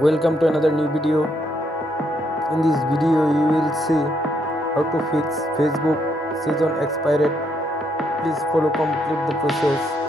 Welcome to another new video. In this video you will see how to fix Facebook Sessão Expirada. Please follow complete the process.